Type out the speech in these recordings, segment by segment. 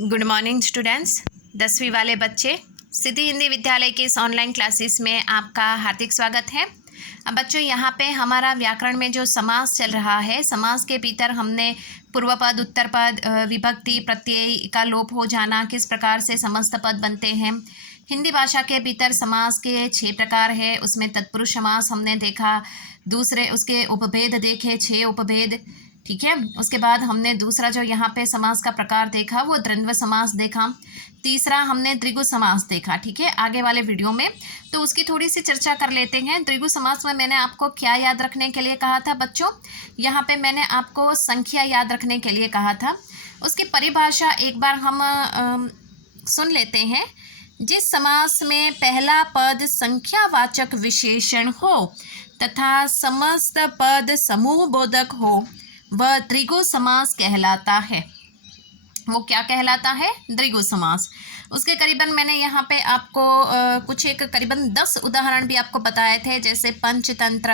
Good morning students. 10वीं वाले बच्चे, सिद्धि हिंदी विद्यालय के इस ऑनलाइन क्लासेस में आपका हार्दिक स्वागत है। अब बच्चों, यहाँ पे हमारा व्याकरण में जो समास चल रहा है, समास के भीतर हमने पूर्व पद, उत्तर पद, विभक्ति, प्रत्यय का लोप हो जाना, किस प्रकार से समस्त पद बनते हैं। हिंदी भाषा के भीतर समास के 6 प्रकार है। उसमें तत्पुरुष समास हमने देखा, दूसरे उसके उपभेद देखे, 6 उपभेद, ठीक है। उसके बाद हमने दूसरा जो यहाँ पे समास का प्रकार देखा वो द्वंद्व समास देखा। तीसरा हमने द्विगु समास देखा, ठीक है, आगे वाले वीडियो में। तो उसकी थोड़ी सी चर्चा कर लेते हैं। द्विगु समास में मैंने आपको क्या याद रखने के लिए कहा था बच्चों? यहाँ पे मैंने आपको संख्या याद रखने के लिए कहा था। उसकी परिभाषा एक बार हम सुन लेते हैं। जिस समास में पहला पद संख्यावाचक विशेषण हो तथा समस्त पद समूह बोधक हो वह द्विगु समास कहलाता है। वो क्या कहलाता है? द्विगु समास। उसके करीबन मैंने यहाँ पे आपको कुछ एक करीबन 10 उदाहरण भी आपको बताए थे, जैसे पंचतंत्र,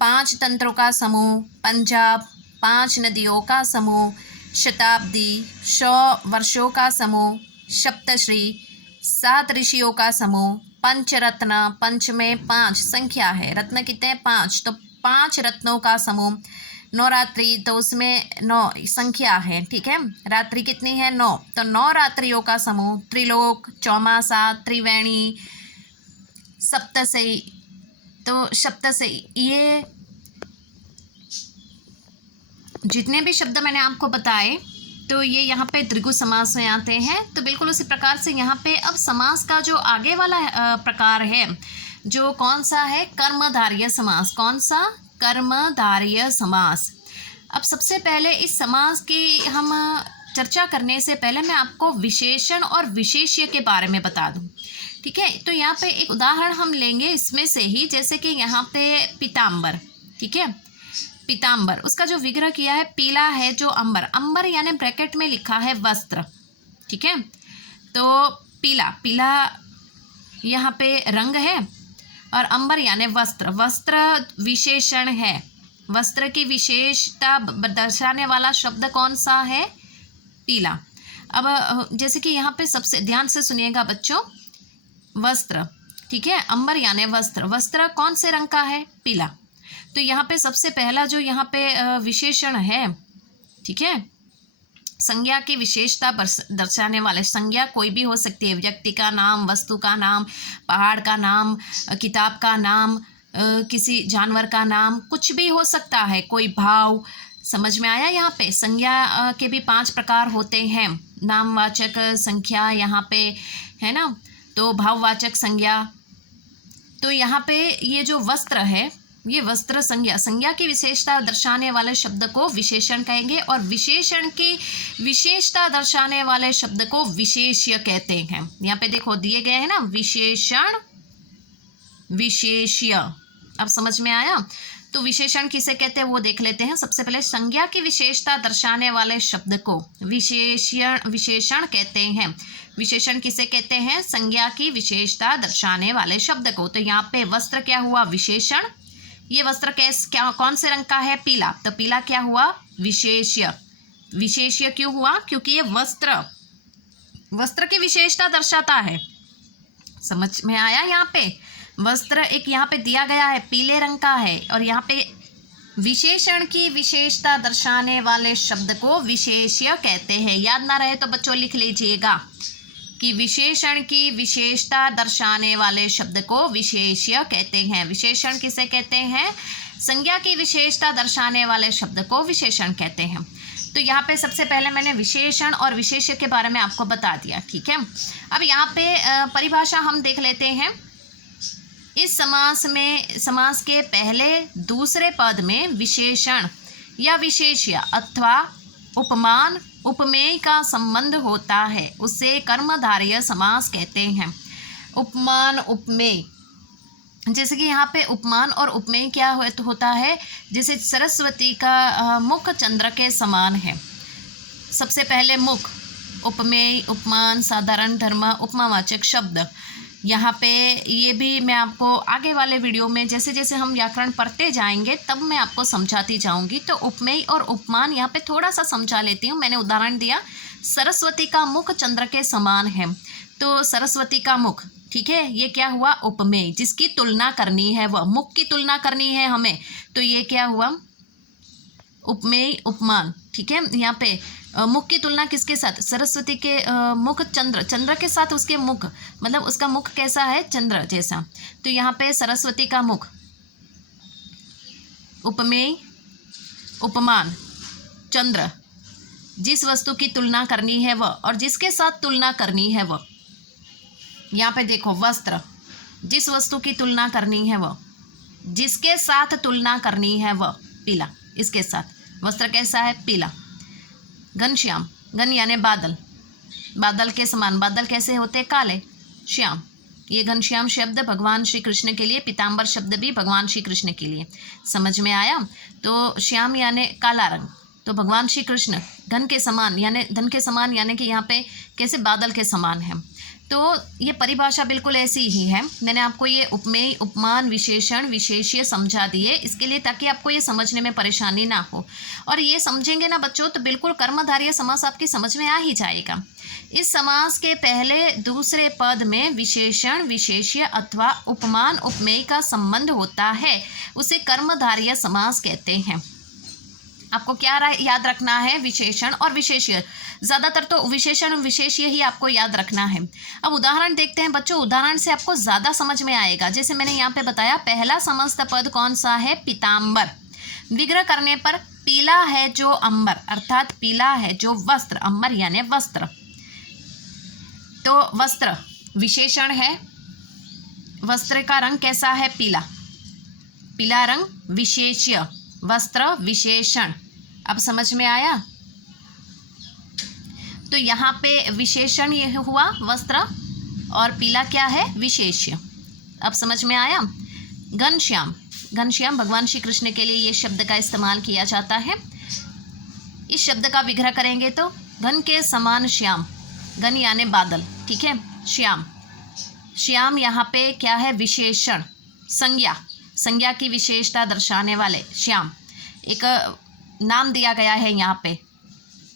5 तंत्रों का समूह, पंजाब, 5 नदियों का समूह, शताब्दी, 100 वर्षों का समूह, सप्तश्री, 7 ऋषियों का समूह, पंचरत्न, पंच में 5 संख्या है, रत्न कितने हैं? 5, तो 5 रत्नों का समूह। नवरात्रि, तो उसमें 9 संख्या है, ठीक है। रात्रि कितनी है? 9, तो 9 रात्रियों का समूह। त्रिलोक, चौमासा, त्रिवेणी, सप्तशई, तो सप्तशई, ये जितने भी शब्द मैंने आपको बताए तो ये यहाँ पे द्विगु समास में आते हैं। तो बिल्कुल उसी प्रकार से यहाँ पे अब समास का जो आगे वाला प्रकार है, जो कौन सा है? कर्मधारय समास। कौन सा? कर्मधारय समास। अब सबसे पहले इस समास की हम चर्चा करने से पहले मैं आपको विशेषण और विशेष्य के बारे में बता दूं, ठीक है। तो यहाँ पे एक उदाहरण हम लेंगे इसमें से ही, जैसे कि यहाँ पे पीताम्बर, ठीक है। पीताम्बर, उसका जो विग्रह किया है पीला है, जो अंबर, अंबर यानी ब्रैकेट में लिखा है वस्त्र, ठीक है। तो पीला, पीला यहाँ पे रंग है और अंबर यानी वस्त्र, वस्त्र विशेषण है। वस्त्र की विशेषता दर्शाने वाला शब्द कौन सा है? पीला। अब जैसे कि यहाँ पे सबसे ध्यान से सुनिएगा बच्चों, वस्त्र, ठीक है, अंबर यानी वस्त्र, वस्त्र कौन से रंग का है? पीला। तो यहाँ पे सबसे पहला जो यहाँ पे विशेषण है, ठीक है, संज्ञा की विशेषता दर्शाने वाले, संज्ञा कोई भी हो सकती है, व्यक्ति का नाम, वस्तु का नाम, पहाड़ का नाम, किताब का नाम, किसी जानवर का नाम, कुछ भी हो सकता है, कोई भाव। समझ में आया? यहाँ पे संज्ञा के भी 5 प्रकार होते हैं। नामवाचक संख्या यहाँ पे है ना, तो भाववाचक संज्ञा। तो यहाँ पे ये जो वस्त्र है, ये वस्त्र संज्ञा, संज्ञा की विशेषता दर्शाने वाले शब्द को विशेषण कहेंगे, और विशेषण की विशेषता दर्शाने वाले शब्द को विशेष्य कहते हैं। यहाँ पे देखो दिए गए हैं ना, विशेषण, विशेष्य। अब समझ में आया? तो विशेषण किसे कहते हैं वो देख लेते हैं। सबसे पहले संज्ञा की विशेषता दर्शाने वाले शब्द को विशेषण कहते हैं। विशेषण किसे कहते हैं? संज्ञा की विशेषता दर्शाने वाले शब्द को। तो यहाँ पे वस्त्र क्या हुआ? विशेषण। ये वस्त्र क्या कौन से रंग का है? पीला। तो पीला क्या हुआ? विशेष्य। विशेष्य क्यों हुआ? क्योंकि ये वस्त्र, वस्त्र की विशेषता दर्शाता है। समझ में आया? यहाँ पे वस्त्र एक यहाँ पे दिया गया है, पीले रंग का है, और यहाँ पे विशेषण की विशेषता दर्शाने वाले शब्द को विशेष्य कहते हैं। याद ना रहे तो बच्चों लिख लीजिएगा कि विशेषण की विशेषता दर्शाने वाले शब्द को विशेष्य कहते हैं। विशेषण किसे कहते हैं? संज्ञा की विशेषता दर्शाने वाले शब्द को विशेषण कहते हैं। तो यहाँ पे सबसे पहले मैंने विशेषण और विशेष्य के बारे में आपको बता दिया, ठीक है। अब यहाँ पे परिभाषा हम देख लेते हैं। इस समास में, समास के पहले दूसरे पद में विशेषण या विशेष्य अथवा उपमान, उपमेय का संबंध होता है, उसे कर्मधारय समास कहते हैं। उपमान, उपमेय, जैसे कि यहाँ पे उपमान और उपमेय क्या होता है? जैसे सरस्वती का मुख चंद्र के समान है। सबसे पहले मुख, उपमेय, उपमान, साधारण धर्म, उपमावाचक शब्द। यहाँ पे ये भी मैं आपको आगे वाले वीडियो में जैसे जैसे हम व्याकरण पढ़ते जाएंगे तब मैं आपको समझाती जाऊंगी। तो उपमेय और उपमान यहाँ पे थोड़ा सा समझा लेती हूँ। मैंने उदाहरण दिया सरस्वती का मुख चंद्र के समान है। तो सरस्वती का मुख, ठीक है, ये क्या हुआ, उपमेय, जिसकी तुलना करनी है वह, मुख की तुलना करनी है हमें, तो ये क्या हुआ, उपमेय उपमान, ठीक है। यहाँ पे मुख की तुलना किसके साथ, सरस्वती के मुख चंद्र के साथ, उसके मुख मतलब उसका मुख कैसा है, चंद्र जैसा। तो यहाँ पे सरस्वती का मुख, उपमेय उपमान, चंद्र, जिस वस्तु की तुलना करनी है वह, और जिसके साथ तुलना करनी है वह, यहाँ पे देखो वस्त्र, जिस वस्तु की तुलना करनी है वह, जिसके साथ तुलना करनी है वह, पीला, इसके साथ वस्त्र कैसा है, पीला। घनश्याम, घन यानी बादल, बादल के समान, बादल कैसे होते, काले, श्याम, ये घनश्याम शब्द भगवान श्री कृष्ण के लिए, पीताम्बर शब्द भी भगवान श्री कृष्ण के लिए, समझ में आया। तो श्याम यानी काला रंग, तो भगवान श्री कृष्ण घन के समान यानी, धन के समान यानी कि यहाँ पे कैसे, बादल के समान है। तो ये परिभाषा बिल्कुल ऐसी ही है। मैंने आपको ये उपमेय उपमान विशेषण विशेष्य समझा दिए इसके लिए, ताकि आपको ये समझने में परेशानी ना हो। और ये समझेंगे ना बच्चों तो बिल्कुल कर्मधारय समास आपकी समझ में आ ही जाएगा। इस समास के पहले दूसरे पद में विशेषण विशेष्य अथवा उपमान उपमेय का संबंध होता है, उसे कर्मधारय समास कहते हैं। आपको क्या याद रखना है, विशेषण और विशेष्य, ज़्यादातर तो विशेषण विशेष्य ही आपको याद रखना है। अब उदाहरण देखते हैं बच्चों, उदाहरण से आपको ज़्यादा समझ में आएगा। जैसे मैंने यहाँ पे बताया, पहला समस्त पद कौन सा है, पीताम्बर, विग्रह करने पर पीला है जो अंबर, अर्थात पीला है जो वस्त्र, अंबर यानी वस्त्र। तो वस्त्र विशेषण है, वस्त्र का रंग कैसा है, पीला, पीला रंग, विशेष्य वस्त्र विशेषण। अब समझ में आया। तो यहाँ पे विशेषण ये हुआ वस्त्र और पीला क्या है, विशेष्य। अब समझ में आया। घनश्याम, घनश्याम भगवान श्री कृष्ण के लिए ये शब्द का इस्तेमाल किया जाता है। इस शब्द का विग्रह करेंगे तो घन के समान श्याम, घन यानी बादल, ठीक है, श्याम, श्याम यहाँ पे क्या है, विशेषण, संज्ञा, संज्ञा की विशेषता दर्शाने वाले श्याम, एक नाम दिया गया है यहाँ पे,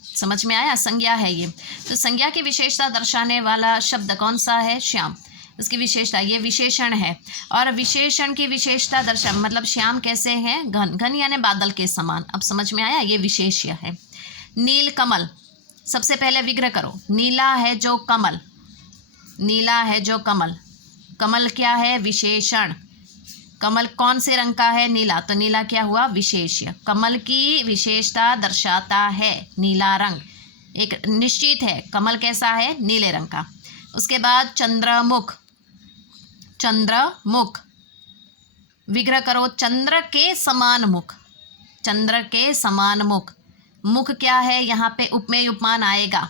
समझ में आया, संज्ञा है ये। तो संज्ञा की विशेषता दर्शाने वाला शब्द कौन सा है, श्याम, उसकी विशेषता, ये विशेषण है। और विशेषण की विशेषता दर्शा मतलब श्याम कैसे हैं, घन, घन यानी बादल के समान। अब समझ में आया, ये विशेष्य है। नील कमल, सबसे पहले विग्रह करो, नीला है जो कमल, नीला है जो कमल, कमल क्या है, विशेषण, कमल कौन से रंग का है, नीला, तो नीला क्या हुआ, विशेष्य, कमल की विशेषता दर्शाता है नीला रंग, एक निश्चित है, कमल कैसा है, नीले रंग का। उसके बाद चंद्रमुख, चंद्रमुख, विग्रह करो, चंद्र के समान मुख, चंद्र के समान मुख, मुख क्या है, यहाँ पे उपमेय उपमान आएगा,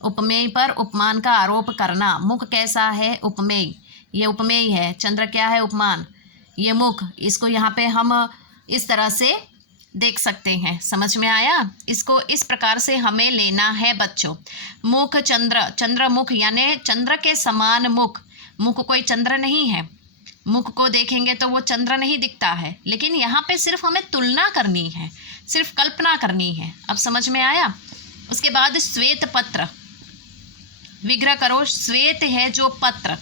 उपमेय पर उपमान का आरोप करना, मुख कैसा है, उपमेय, ये उपमेय है, चंद्र क्या है, उपमान, ये मुख, इसको यहाँ पे हम इस तरह से देख सकते हैं, समझ में आया। इसको इस प्रकार से हमें लेना है बच्चों। मुख चंद्र, चंद्र मुख यानी चंद्र के समान मुख, मुख कोई चंद्र नहीं है, मुख को देखेंगे तो वो चंद्र नहीं दिखता है, लेकिन यहाँ पे सिर्फ हमें तुलना करनी है, सिर्फ कल्पना करनी है। अब समझ में आया। उसके बाद श्वेत पत्र, विग्रह करो, श्वेत है जो पत्र,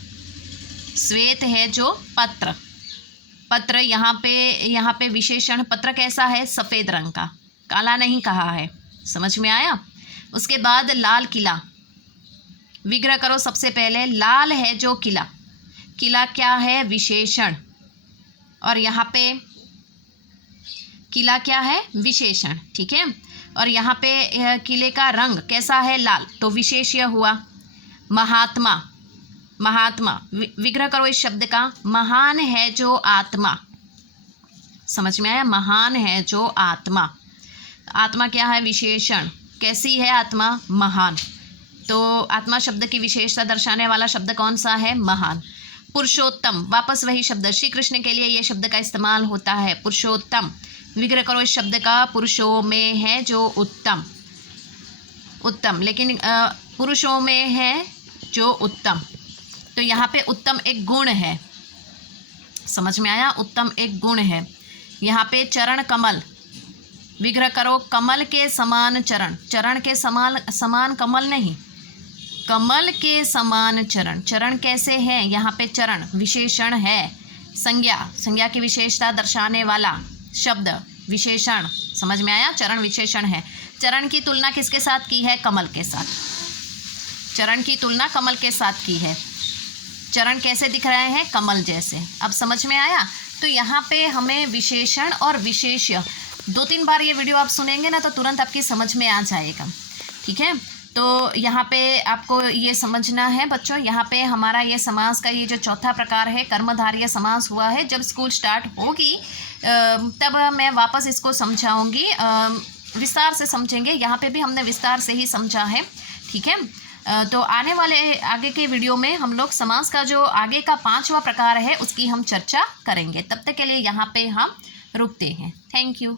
श्वेत है जो पत्र, पत्र यहाँ पे विशेषण, पत्र कैसा है, सफ़ेद रंग का, काला नहीं कहा है, समझ में आया। उसके बाद लाल किला, विग्रह करो, सबसे पहले लाल है जो किला, किला क्या है, विशेषण, और यहाँ पे किला क्या है, विशेषण, ठीक है। और यहाँ पे किले का रंग कैसा है, लाल, तो विशेष्य हुआ। महात्मा, महात्मा, विग्रह करो इस शब्द का, महान है जो आत्मा, समझ में आया, महान है जो आत्मा, आत्मा क्या है, विशेषण, कैसी है आत्मा, महान, तो आत्मा शब्द की विशेषता दर्शाने वाला शब्द कौन सा है, महान। पुरुषोत्तम, वापस वही शब्द, श्री कृष्ण के लिए ये शब्द का इस्तेमाल होता है, पुरुषोत्तम, विग्रह करो इस शब्द का, पुरुषों में है जो उत्तम, उत्तम, लेकिन पुरुषों में है जो उत्तम, तो यहाँ पे उत्तम एक गुण है, समझ में आया, उत्तम एक गुण है। यहाँ पे चरण कमल, विग्रह करो, कमल के समान चरण, चरण के समान कमल नहीं, कमल के समान चरण, चरण कैसे है, यहाँ पे चरण विशेषण है, संज्ञा, संज्ञा की विशेषता दर्शाने वाला शब्द विशेषण, समझ में आया, चरण विशेषण है। चरण की तुलना किसके साथ की है, कमल के साथ, चरण की तुलना कमल के साथ की है। चरण कैसे दिख रहे हैं, कमल जैसे, अब समझ में आया। तो यहाँ पे हमें विशेषण और विशेष्य 2-3 बार ये वीडियो आप सुनेंगे ना तो तुरंत आपकी समझ में आ जाएगा, ठीक है। तो यहाँ पे आपको ये समझना है बच्चों, यहाँ पे हमारा ये समास का ये जो चौथा प्रकार है कर्मधारय समास हुआ है। जब स्कूल स्टार्ट होगी तब मैं वापस इसको समझाऊंगी, विस्तार से समझेंगे, यहाँ पे भी हमने विस्तार से ही समझा है, ठीक है। तो आने वाले आगे के वीडियो में हम लोग समास का जो आगे का 5वां प्रकार है उसकी हम चर्चा करेंगे। तब तक के लिए यहाँ पे हम रुकते हैं। Thank you.